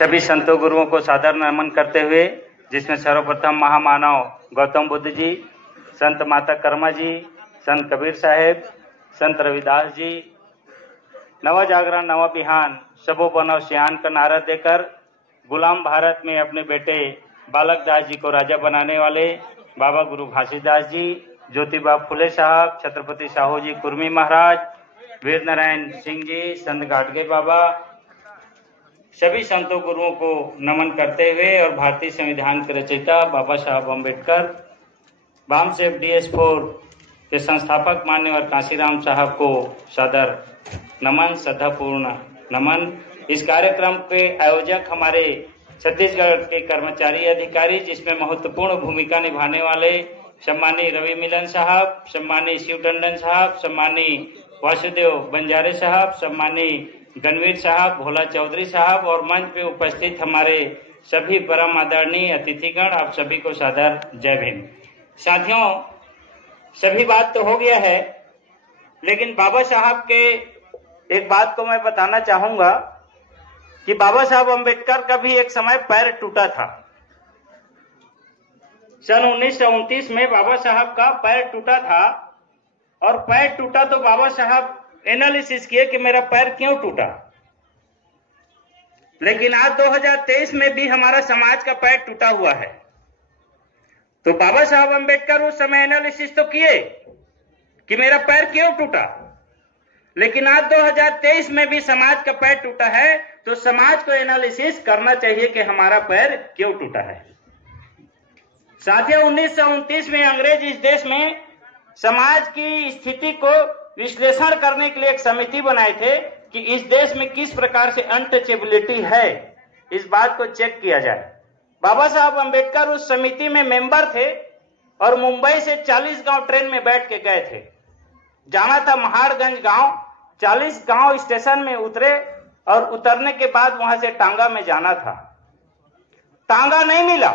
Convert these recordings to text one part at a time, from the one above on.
सभी संतों गुरुओं को सादर नमन करते हुए, जिसमें सर्वप्रथम महामानव गौतम बुद्ध जी, संत माता कर्मा जी, संत कबीर साहेब, संत रविदास जी, नवा जागरण नवा बिहान सबो बनव सियान का नारा देकर गुलाम भारत में अपने बेटे बालक दास जी को राजा बनाने वाले बाबा गुरु घासीदास जी, ज्योतिबा फुले साहब, छत्रपति साहू जी कुर्मी महाराज, वीर नारायण सिंह जी, संत गाडगे बाबा, सभी संतों गुरुओं को नमन करते हुए और भारतीय संविधान के रचयिता बाबा साहब अम्बेडकर, बामसेफ DS4 के संस्थापक मान्यवर कांशीराम साहब को सादर नमन, श्रद्धापूर्ण नमन। इस कार्यक्रम के आयोजक हमारे छत्तीसगढ़ के कर्मचारी अधिकारी, जिसमें महत्वपूर्ण भूमिका निभाने वाले सम्मानीय रवि मिलन साहब, सम्मानीय शिव टंडन साहब, सम्मानीय वासुदेव बंजारे साहब, सम्मानीय गणवीर साहब, भोला चौधरी साहब और मंच पे उपस्थित हमारे सभी परम आदरणीय अतिथिगण, आप सभी को सादर जय भीम। साथियों, सभी बात तो हो गया है, लेकिन बाबा साहब के एक बात को मैं बताना चाहूंगा कि बाबा साहब अम्बेडकर का भी एक समय पैर टूटा था। सन 1929 में बाबा साहब का पैर टूटा था और पैर टूटा तो बाबा साहब एनालिसिस किए कि मेरा पैर क्यों टूटा। लेकिन आज 2023 में भी हमारा समाज का पैर टूटा हुआ है। तो बाबा साहब अम्बेडकर उस समय एनालिसिस तो किए कि मेरा पैर क्यों टूटा, लेकिन आज 2023 में भी समाज का पैर टूटा है तो समाज को एनालिसिस करना चाहिए कि हमारा पैर क्यों टूटा है। साथियों, 1929 में अंग्रेज इस देश में समाज की स्थिति को विश्लेषण करने के लिए एक समिति बनाए थे कि इस देश में किस प्रकार से अनटचेबिलिटी है, इस बात को चेक किया जाए। बाबा साहब अम्बेडकर उस समिति में मेंबर थे और मुंबई से 40 गांव ट्रेन में बैठ के गए थे। जाना था महाड़गंज गांव, 40 गांव स्टेशन में उतरे और उतरने के बाद वहां से टांगा में जाना था। टांगा नहीं मिला,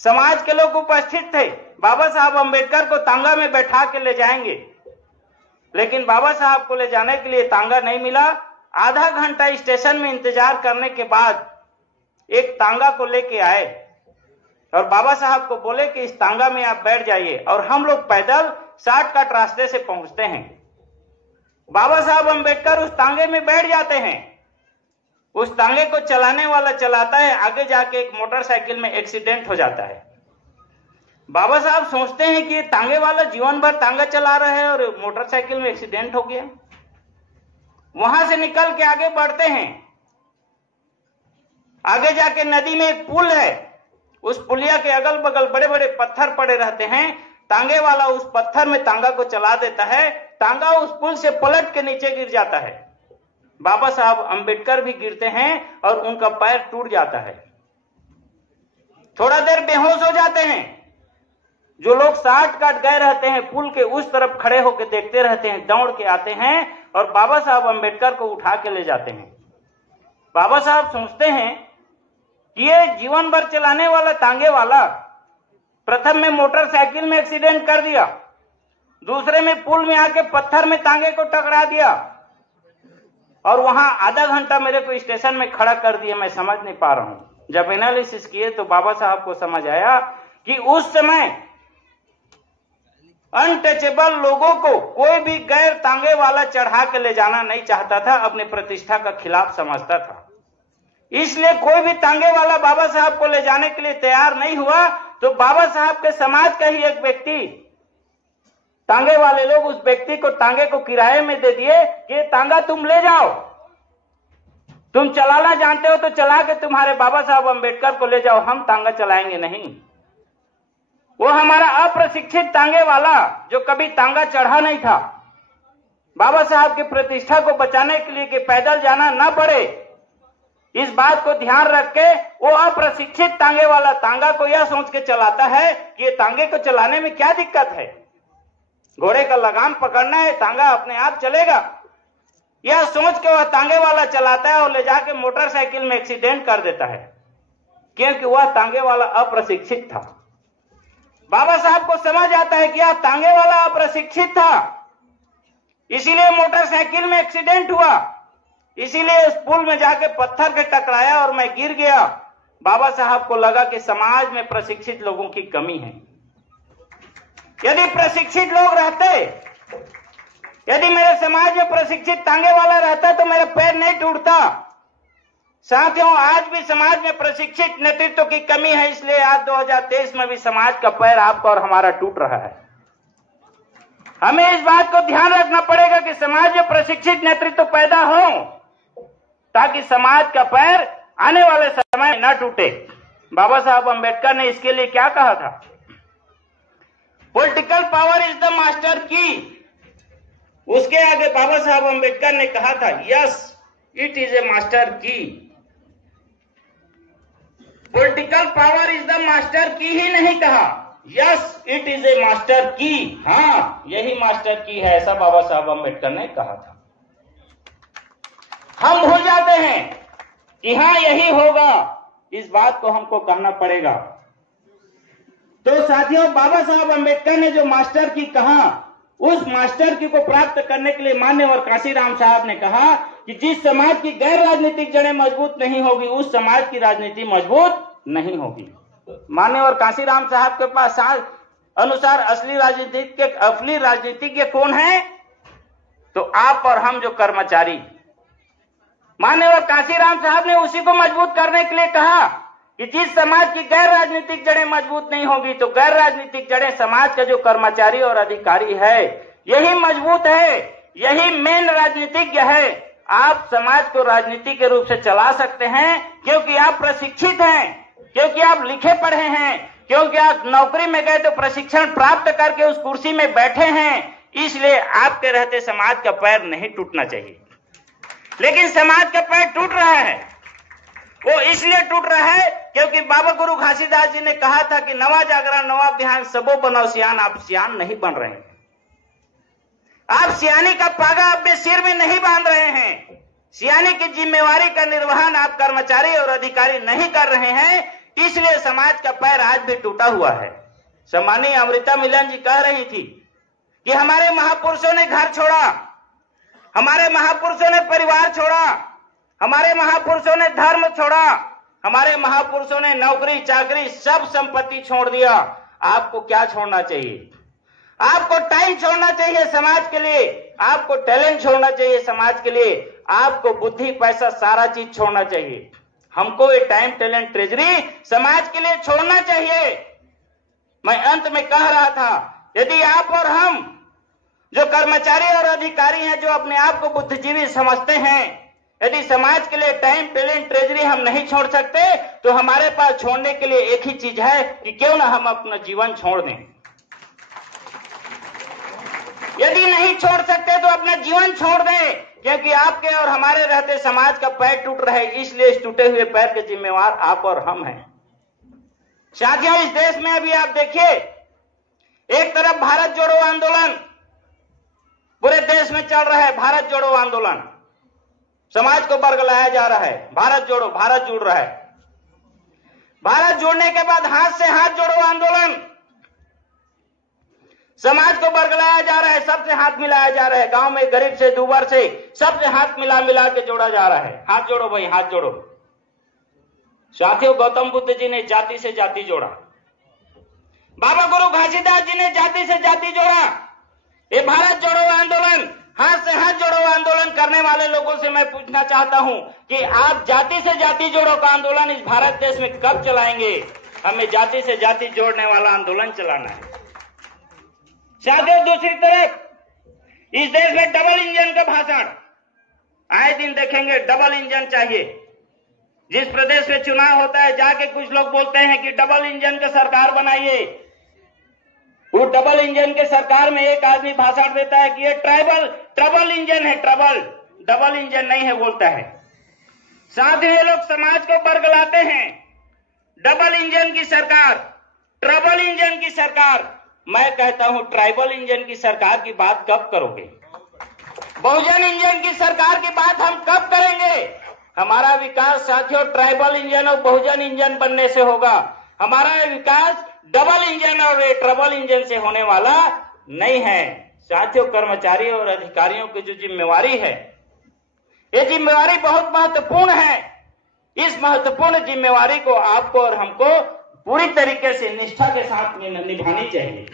समाज के लोग उपस्थित थे, बाबा साहब अम्बेडकर को टांगा में बैठा के ले जाएंगे, लेकिन बाबा साहब को ले जाने के लिए टांगा नहीं मिला। आधा घंटा स्टेशन में इंतजार करने के बाद एक टांगा को लेके आए और बाबा साहब को बोले कि इस टांगा में आप बैठ जाइए और हम लोग पैदल शॉर्टकट रास्ते से पहुंचते हैं। बाबा साहब अम्बेडकर उस टांगे में बैठ जाते हैं। उस टांगे को चलाने वाला चलाता है, आगे जाके एक मोटरसाइकिल में एक्सीडेंट हो जाता है। बाबा साहब सोचते हैं कि ये टांगे वाला जीवन भर टांगा चला रहा है और मोटरसाइकिल में एक्सीडेंट हो गया। वहां से निकल के आगे बढ़ते हैं। आगे जाके नदी में एक पुल है, उस पुलिया के अगल बगल बड़े बड़े पत्थर पड़े रहते हैं। टांगे वाला उस पत्थर में टांगा को चला देता है, टांगा उस पुल से पलट के नीचे गिर जाता है। बाबा साहब अम्बेडकर भी गिरते हैं और उनका पैर टूट जाता है। थोड़ा देर बेहोश हो जाते हैं। जो लोग शॉर्टकट गए रहते हैं पुल के उस तरफ खड़े होकर देखते रहते हैं, दौड़ के आते हैं और बाबा साहब अम्बेडकर को उठा के ले जाते हैं। बाबा साहब सोचते हैं कि ये जीवन भर चलाने वाला टांगे वाला प्रथम में मोटरसाइकिल में एक्सीडेंट कर दिया, दूसरे में पुल में आके पत्थर में टांगे को टकरा दिया और वहां आधा घंटा मेरे को स्टेशन में खड़ा कर दिया। मैं समझ नहीं पा रहा हूं। जब एनालिसिस किए तो बाबा साहब को समझ आया कि उस समय अनटचेबल लोगों को कोई भी गैर टांगे वाला चढ़ा के ले जाना नहीं चाहता था, अपने प्रतिष्ठा का खिलाफ समझता था। इसलिए कोई भी टांगे वाला बाबा साहब को ले जाने के लिए तैयार नहीं हुआ। तो बाबा साहब के समाज का ही एक व्यक्ति, टांगे वाले लोग उस व्यक्ति को टांगे को किराए में दे दिए कि टांगा तुम ले जाओ, तुम चलाना जानते हो तो चला के तुम्हारे बाबा साहब अम्बेडकर को ले जाओ, हम टांगा चलाएंगे नहीं। वो हमारा अप्रशिक्षित टांगे वाला जो कभी टांगा चढ़ा नहीं था, बाबा साहब की प्रतिष्ठा को बचाने के लिए कि पैदल जाना ना पड़े, इस बात को ध्यान रख के वो अप्रशिक्षित टांगे वाला टांगा को यह सोच के चलाता है कि ये टांगे को चलाने में क्या दिक्कत है, घोड़े का लगाम पकड़ना है, टांगा अपने आप चलेगा। यह सोच के वह टांगे वाला चलाता है और ले जाके मोटरसाइकिल में एक्सीडेंट कर देता है, क्योंकि वह टांगे वाला अप्रशिक्षित था। बाबा साहब को समझ आता है कि यह टांगे वाला अप्रशिक्षित था, इसीलिए मोटरसाइकिल में एक्सीडेंट हुआ। इसीलिए उस पुल में जाके पत्थर के टकराया और मैं गिर गया। बाबा साहब को लगा कि समाज में प्रशिक्षित लोगों की कमी है। यदि प्रशिक्षित लोग रहते, यदि मेरे समाज में प्रशिक्षित टांगे वाला रहता तो मेरा पैर नहीं टूटता। साथियों, आज भी समाज में प्रशिक्षित नेतृत्व की कमी है, इसलिए आज 2023 में भी समाज का पैर आपका और हमारा टूट रहा है। हमें इस बात को ध्यान रखना पड़ेगा कि समाज में प्रशिक्षित नेतृत्व पैदा हो ताकि समाज का पैर आने वाले समय न टूटे। बाबा साहब अंबेडकर ने इसके लिए क्या कहा था? Political power is the master key. उसके आगे बाबा साहब अंबेडकर ने कहा था, yes it is a master key. Political power is the master key ही नहीं कहा, yes it is a master key. हाँ, यही मास्टर की है, ऐसा बाबा साहब अंबेडकर ने कहा था। हम भूल जाते हैं कि हाँ यही होगा, इस बात को हमको कहना पड़ेगा। तो साथियों, बाबा साहब अंबेडकर ने जो मास्टर की कहा, उस मास्टर की को प्राप्त करने के लिए मान्यवर कांशीराम साहब ने कहा कि जिस समाज की गैर राजनीतिक जड़ें मजबूत नहीं होगी, उस समाज की राजनीति मजबूत नहीं होगी। मान्यवर कांशीराम साहब के पास अनुसार असली राजनीतिज्ञ कौन है? तो आप और हम, जो कर्मचारी। मान्यवर कांशीराम साहब ने उसी को मजबूत करने के लिए कहा कि जिस समाज की गैर राजनीतिक जड़ें मजबूत नहीं होगी, तो गैर राजनीतिक जड़ें समाज का जो कर्मचारी और अधिकारी है, यही मजबूत है, यही मेन राजनीतिज्ञ है। आप समाज को राजनीति के रूप से चला सकते हैं क्योंकि आप प्रशिक्षित हैं, क्योंकि आप लिखे पढ़े हैं, क्योंकि आप नौकरी में गए तो प्रशिक्षण प्राप्त करके उस कुर्सी में बैठे हैं। इसलिए आपके रहते समाज का पैर नहीं टूटना चाहिए। लेकिन समाज का पैर टूट रहा है। वो इसलिए टूट रहा है क्योंकि बाबा गुरु घासीदास जी ने कहा था कि नवा जागरण नवा बिहान सबो बनो सियान। आप सियान नहीं बन रहे हैं, आप सियानी का पागा अपने सिर में नहीं बांध रहे हैं। सियानी की जिम्मेवारी का निर्वहन आप कर्मचारी और अधिकारी नहीं कर रहे हैं, इसलिए समाज का पैर आज भी टूटा हुआ है। सम्मानीय अमृता मिलन जी कह रही थी कि हमारे महापुरुषों ने घर छोड़ा, हमारे महापुरुषों ने परिवार छोड़ा, हमारे महापुरुषों ने धर्म छोड़ा, हमारे महापुरुषों ने नौकरी चाकरी सब संपत्ति छोड़ दिया। आपको क्या छोड़ना चाहिए? आपको टाइम छोड़ना चाहिए समाज के लिए, आपको टैलेंट छोड़ना चाहिए समाज के लिए, आपको बुद्धि पैसा सारा चीज छोड़ना चाहिए। हमको ये टाइम टैलेंट ट्रेजरी समाज के लिए छोड़ना चाहिए। मैं अंत में कह रहा था, यदि आप और हम जो कर्मचारी और अधिकारी हैं, जो अपने आप को बुद्धिजीवी समझते हैं, यदि समाज के लिए टाइम टैलेंट ट्रेजरी हम नहीं छोड़ सकते, तो हमारे पास छोड़ने के लिए एक ही चीज है कि क्यों ना हम अपना जीवन छोड़ दें। यदि नहीं छोड़ सकते तो अपना जीवन छोड़ दें, क्योंकि आपके और हमारे रहते समाज का पैर टूट रहे, इसलिए इस टूटे हुए पैर के जिम्मेवार आप और हम हैं। साथियों, इस देश में अभी आप देखिए, एक तरफ भारत जोड़ो आंदोलन पूरे देश में चल रहा है। भारत जोड़ो आंदोलन, समाज को बरगलाया जा रहा है। भारत जोड़ो, भारत जुड़ रहा है। भारत जोड़ने के बाद हाथ से हाथ जोड़ो आंदोलन, समाज को बरगलाया जा रहा है, सबसे हाथ मिलाया जा रहा है। गांव में गरीब से दूबर से सबसे हाथ मिला मिला के जोड़ा जा रहा है। हाथ जोड़ो भाई, हाथ जोड़ो। साथियों, गौतम बुद्ध जी ने जाति से जाति जोड़ा, बाबा गुरु घासीदास जी ने जाति से जाति जोड़ा। ये भारत जोड़ो आंदोलन, हाथ से हाथ जोड़ो आंदोलन करने वाले लोगों से मैं पूछना चाहता हूं कि आप जाति से जाति जोड़ो का आंदोलन इस भारत देश में कब चलाएंगे? हमें जाति से जाति जोड़ने वाला आंदोलन चलाना है। साथियों, दूसरी तरफ इस देश में डबल इंजन का भाषण आए दिन देखेंगे। डबल इंजन चाहिए। जिस प्रदेश में चुनाव होता है, जाके कुछ लोग बोलते हैं कि डबल इंजन का सरकार बनाइए। वो डबल इंजन के सरकार में एक आदमी भाषण देता है कि ये ट्रबल इंजन है, डबल इंजन नहीं है बोलता है। साथ ही ये लोग समाज को बरगलाते हैं। डबल इंजन की सरकार, ट्रबल इंजन की सरकार। मैं कहता हूं, ट्राइबल इंजन की सरकार की बात कब करोगे? बहुजन इंजन की सरकार की बात हम कब करेंगे? हमारा विकास साथियों ट्राइबल इंजन और बहुजन इंजन बनने से होगा। हमारा विकास डबल इंजन और ट्रबल इंजन से होने वाला नहीं है। साथियों, कर्मचारी और अधिकारियों की जो जिम्मेवारी है, ये जिम्मेवारी बहुत महत्वपूर्ण है। इस महत्वपूर्ण जिम्मेवारी को आपको और हमको पूरी तरीके से निष्ठा के साथ निभानी चाहिए।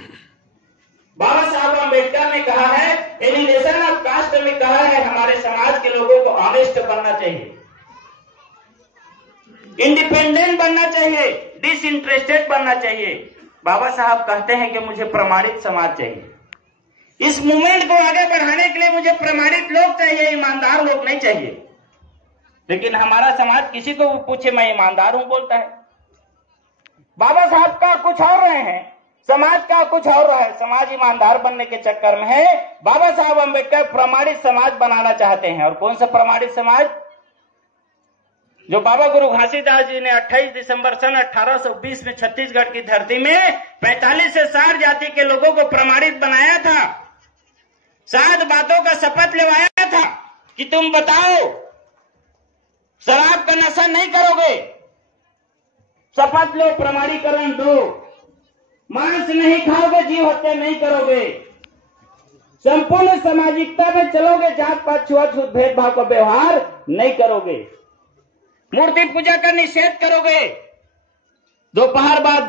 बाबा साहब अम्बेडकर ने कहा है, एलिमिनेशन ऑफ कास्ट में कहा है, हमारे समाज के लोगों को ऑनेस्ट बनना चाहिए, इंडिपेंडेंट बनना चाहिए, डिसइंटरेस्टेड बनना चाहिए। बाबा साहब कहते हैं कि मुझे प्रमाणित समाज चाहिए। इस मूवमेंट को आगे बढ़ाने के लिए मुझे प्रमाणित लोग चाहिए, ईमानदार लोग नहीं चाहिए। लेकिन हमारा समाज किसी को पूछे मैं ईमानदार हूं बोलता है। बाबा साहब का कुछ और रहे हैं, समाज का कुछ और रहा है। समाज ईमानदार बनने के चक्कर में है। बाबा साहब अम्बेडकर प्रमाणित समाज बनाना चाहते हैं। और कौन सा प्रमाणित समाज? जो बाबा गुरु घासीदास जी ने 28 दिसंबर सन 1820 में छत्तीसगढ़ की धरती में 45 से 60 जाति के लोगों को प्रमाणित बनाया था। 7 बातों का शपथ लेवाया था कि तुम बताओ, शराब का नशा नहीं करोगे, शपथ लो, प्रमाणीकरण दो, मांस नहीं खाओगे, जीव हत्या नहीं करोगे, संपूर्ण सामाजिकता में चलोगे, जात पात छुआछूत भेदभाव का व्यवहार नहीं करोगे, मूर्ति पूजा का निषेध करोगे, दोपहर बाद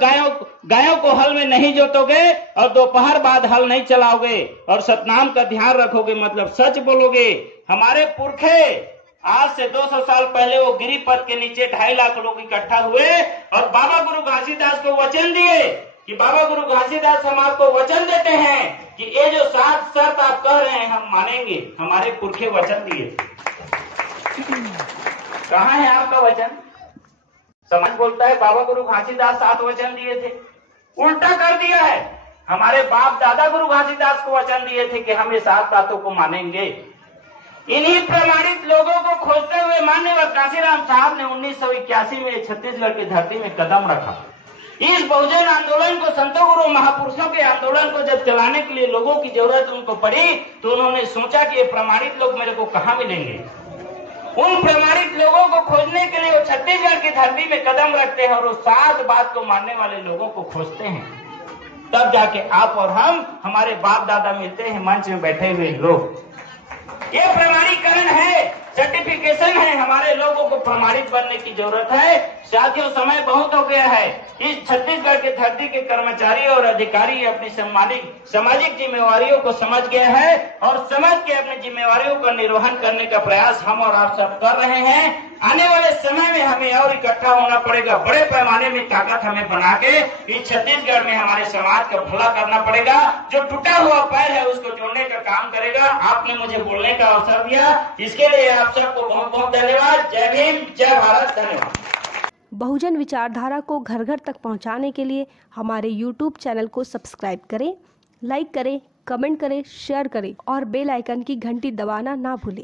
गायों को हल में नहीं जोतोगे और दोपहर बाद हल नहीं चलाओगे और सतनाम का ध्यान रखोगे, मतलब सच बोलोगे। हमारे पुरखे आज से 200 साल पहले वो गिरिपथ के नीचे 2.5 लाख लोग इकट्ठा हुए और बाबा गुरु घासीदास को वचन दिए कि बाबा गुरु घासीदास हम आपको वचन देते हैं कि ये जो 7 शर्त आप कह रहे हैं हम मानेंगे। हमारे पुरखे वचन दिए। कहाँ है आपका वचन? समाज बोलता है बाबा गुरु घासीदास 7 वचन दिए थे, उल्टा कर दिया है। हमारे बाप दादा गुरु घासीदास को वचन दिए थे कि हम ये 7 बातों को मानेंगे। इन्हीं प्रमाणित लोगों को खोजते हुए माननीय काशीराम साहब ने 1981 में छत्तीसगढ़ की धरती में कदम रखा। इस बहुजन आंदोलन को, संतों गुरु महापुरुषों के आंदोलन को जब चलाने के लिए लोगों की जरूरत उनको पड़ी तो उन्होंने सोचा कि ये प्रमाणित लोग मेरे को कहाँ मिलेंगे। उन प्रमाणित लोगों को खोजने के लिए वो छत्तीसगढ़ की धरती में कदम रखते हैं और वो 7 बात को मानने वाले लोगों को खोजते हैं। तब जाके आप और हम, हमारे बाप दादा मिलते हैं मंच में बैठे हुए लोग। ये प्रमाणीकरण है, सर्टिफिकेशन है। हमारे लोगों को प्रमाणित बनने की जरूरत है। साथियों, समय बहुत हो गया है। इस छत्तीसगढ़ की धरती के कर्मचारी और अधिकारी अपनी सामाजिक जिम्मेवारियों को समझ गए हैं और समझ के अपनी जिम्मेवारियों का निर्वहन करने का प्रयास हम और आप सब कर रहे हैं। आने वाले समय में हमें और इकट्ठा होना पड़ेगा, बड़े पैमाने में ताकत हमें बना के इस छत्तीसगढ़ में हमारे समाज का भला करना पड़ेगा। जो टूटा हुआ पैर है उसको जोड़ने का काम करेगा। आपने मुझे बोलने का अवसर दिया, इसके लिए आप सबको बहुत बहुत धन्यवाद। जय भीम, जय भारत। धन्यवाद। बहुजन विचारधारा को घर घर तक पहुंचाने के लिए हमारे YouTube चैनल को सब्सक्राइब करें, लाइक करें, कमेंट करें, शेयर करें और बेल आइकन की घंटी दबाना ना भूलें।